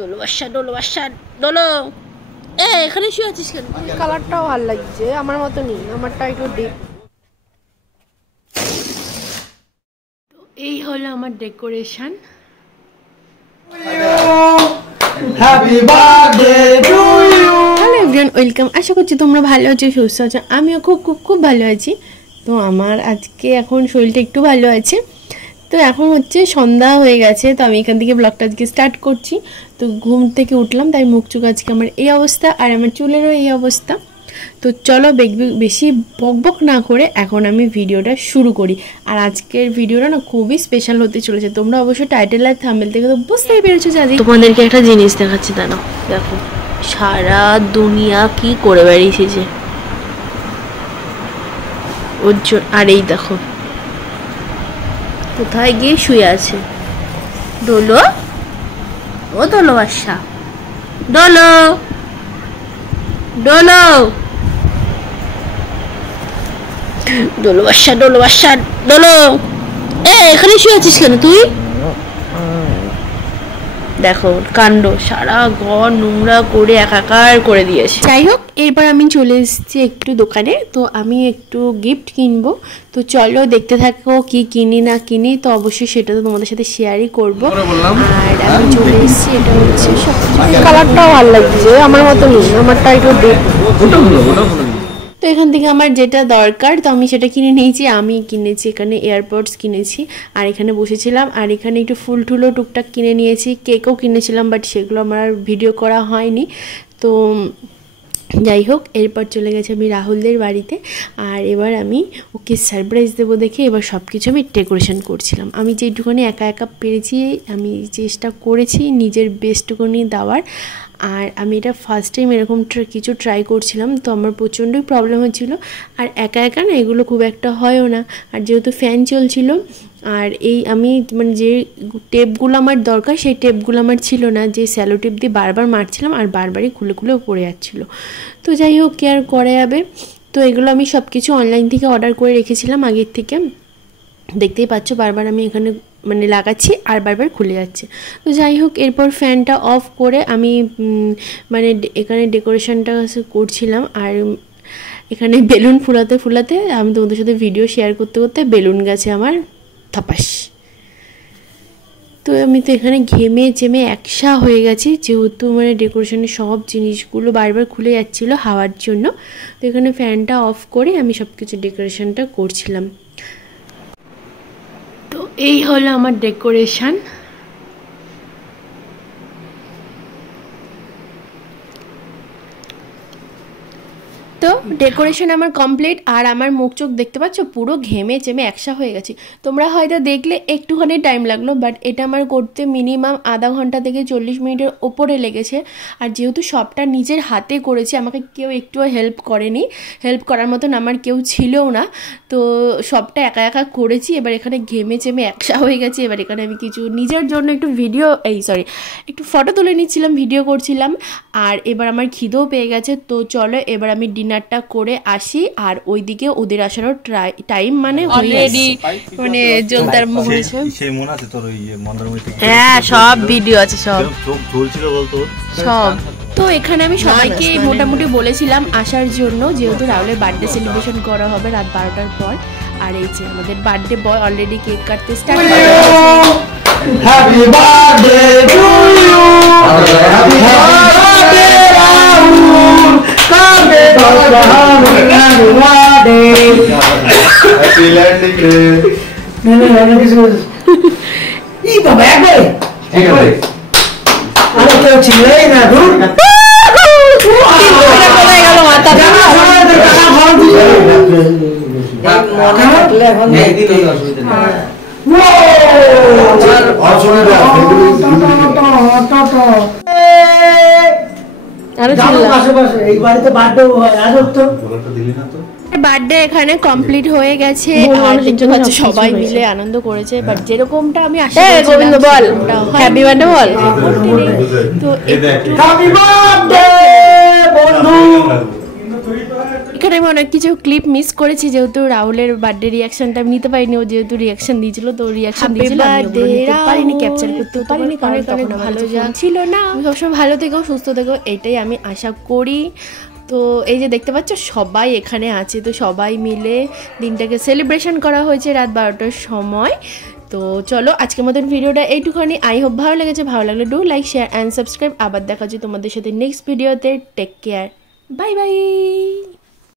ডোলো বাসা ডোলো বাসা ডোলো। এখানে শুয়ে আছিস কেন? কালারটাও ভালো লাগছে, আমার মতো নেই, আমারটা একটু ডিপ। এই হলো আমার ডেকোরেশন। Hello everyone, welcome. আশা করছি তোমরা ভালো আছো, সুস্থ আছো। আমিও খুব খুব খুব ভালো আছি। তো আমার আজকে এখন শরীরটা একটু ভালো আছে। তো এখন হচ্ছে সন্ধ্যা হয়ে গেছে, তো আমি এখান থেকে ব্লগটা আজকে স্টার্ট করছি। তো ঘুম থেকে উঠলাম, তাই মুখ চোখ আজকে আমার এই অবস্থা, আর আমার চুলেরও এই অবস্থা। তো চলো বেশি বকবক না করে এখন আমি ভিডিওটা শুরু করি। আর আজকের ভিডিওটা না খুবই স্পেশাল হতে চলেছে। তোমরা অবশ্যই টাইটেল আর থাম্বনেল থেকে তো বুঝতেই পেরেছো যে আজকে তোমাদেরকে একটা জিনিস দেখাচ্ছি, দাঁড়াও। দেখো সারা দুনিয়া কি করে বেরিয়েছে ওর জন্য। আর এই দেখো কোথায় গিয়ে শুয়ে আছে ডোলো। ও ডোলো বাসা ডোলো ডোলো ডোলো বাসা ডোলো বাসা ডোলো। এখানে শুয়ে আছিস কেন তুই? দেখো কাণ্ড, সারা ঘর নোংরা করে একাকার করে দিয়েছে। যাই হোক, এরপর আমি চলে এসেছি একটু দোকানে। তো আমি একটু গিফট কিনবো। তো চলো দেখতে থাকো কি কিনি না কিনি। তো অবশ্যই সেটা তো তোমাদের সাথে শেয়ারই করবো। আর আমি চলে এসেছি, এটা হচ্ছে কালারটাও ভালো লাগছে, আমার মতো নেই, আমারটা একটু ডিপ। তো এখান থেকে আমার যেটা দরকার তো আমি সেটা কিনে নিয়েছি। আমি কিনেছি এখানে এয়ারপডস কিনেছি, আর এখানে বসেছিলাম। আর এখানে একটু ফুল টুলও টুকটাক কিনে নিয়েছি, কেকও কিনেছিলাম, বাট সেগুলো আমার আর ভিডিও করা হয়নি। তো যাই হোক, এরপর চলে গেছে আমি রাহুলদের বাড়িতে। আর এবার আমি ওকে সারপ্রাইজ দেবো দেখে এবার সব কিছু আমি ডেকোরেশন করছিলাম। আমি যেটুকুনি একা একা পেরেছি আমি চেষ্টা করেছি নিজের বেস্টটুকুনি দেওয়ার। আর আমি এটা ফার্স্ট টাইম এরকম কিছু ট্রাই করছিলাম, তো আমার প্রচণ্ডই প্রবলেম হচ্ছিলো। আর একা একা না এগুলো খুব একটা হয়ও না। আর যেহেতু ফ্যান চলছিল, আর এই আমি মানে যে টেপগুলো আমার দরকার সেই টেপগুলো আমার ছিল না, যে স্যালো টেপ দিয়ে বারবার মারছিলাম আর বারবারই খুলে খুলে পড়ে যাচ্ছিলো। তো যাই হোক, কি আর করা যাবে। তো এগুলো আমি সব কিছু অনলাইন থেকে অর্ডার করে রেখেছিলাম আগের থেকে। দেখতেই পাচ্ছ বারবার আমি এখানে মানে লাগাচ্ছি আর বারবার খুলে যাচ্ছে। তো যাই হোক, এরপর ফ্যানটা অফ করে আমি মানে এখানে ডেকোরেশনটা করছিলাম। আর এখানে বেলুন ফুলাতে ফুলাতে আমি তোমাদের সাথে ভিডিও শেয়ার করতে করতে বেলুন গেছে আমার থাপাস। তো আমি তো এখানে ঘেমে চেমে একসা হয়ে গেছি, যেহেতু মানে ডেকোরেশনের সব জিনিসগুলো বারবার খুলে যাচ্ছিলো হাওয়ার জন্য। তো এখানে ফ্যানটা অফ করে আমি সব কিছু ডেকোরেশনটা করছিলাম। তো এই হলো আমার ডেকোরেশন। তো ডেকোরেশন আমার কমপ্লিট। আর আমার মুখ চোখ দেখতে পাচ্ছ পুরো ঘেমে চেমে একসা হয়ে গেছি। তোমরা হয়তো দেখলে একটুখানি টাইম লাগলো, বাট এটা আমার করতে মিনিমাম আধা ঘন্টা থেকে 40 মিনিটের ওপরে লেগেছে। আর যেহেতু সবটা নিজের হাতে করেছি, আমাকে কেউ একটুও হেল্প করেনি, হেল্প করার মতন আমার কেউ ছিলও না। তো সবটা একা একা করেছি। এবার এখানে ঘেমে চেমে একসা হয়ে গেছে। এবার এখানে আমি কিছু নিজের জন্য একটু একটু ফটো তুলে নিচ্ছিলাম, ভিডিও করছিলাম। আর এবার আমার খিদেও পেয়ে গেছে। তো চলো এবার আমি ডিনারটা করে আসি। আর ওইদিকে ওদের আসারও টাইম মানে অলরেডি মানে জলদি আরম্ভ হয়েছে। হ্যাঁ, সব ভিডিও আছে, সব সব। তো এখানে আমি সবাইকে মোটামুটি বলেছিলাম আসার জন্য, যেহেতু রাহুলের বার্থডে সেলিব্রেশন করা হবে রাত 12টার পর। আর এই যে আমাদের বার্থডে বয় অলরেডি কেক কাটতে স্টার্ট করে দিয়েছে। Happy birthday to you, happy birthday Rahul, কামে birthday, happy birthday, happy landing day. না কিছু ই বাবা একবারে আরে কেউ ছিলই না দূর কোথায় গেল মাথা জানা সবাই টাকা খাওয়া দিছে মনে থাকলে এখন এই দিন অসুবিধা নেই। বার্থডে এখানে কমপ্লিট হয়ে গেছে, সবাই মিলে আনন্দ করেছে। বাট যেরকমটা আমি আশা গোবিন্দ বল হ্যাপি বার্থডে বল। তো এখানে আমি অনেক কিছু ক্লিপ মিস করেছি, যেহেতু রাহুলের বার্থডে রিয়াকশনটা আমি নিতে পারিনি। ও যেহেতু রিয়াকশন দিয়েছিল, তো রিয়াকশন দিয়েছিল আমি ওগুলো নিতে পারিনি, ক্যাপচার করতে পারিনি, কারণ তখন ভালো ছিল না। সবসময় ভালো থেকো, সুস্থ থেকো, এটাই আমি আশা করি। তো এই যে দেখতে পাচ্ছ সবাই এখানে আছে, তো সবাই মিলে দিনটাকে সেলিব্রেশন করা হয়েছে রাত 12টার সময়। তো চলো আজকের মতন ভিডিওটা এইটুখানি। আই হোপ ভালো লেগেছে। ভালো লাগলে do like, share and subscribe. আবার দেখা হচ্ছে তোমাদের সাথে নেক্সট ভিডিওতে। Take care, bye by.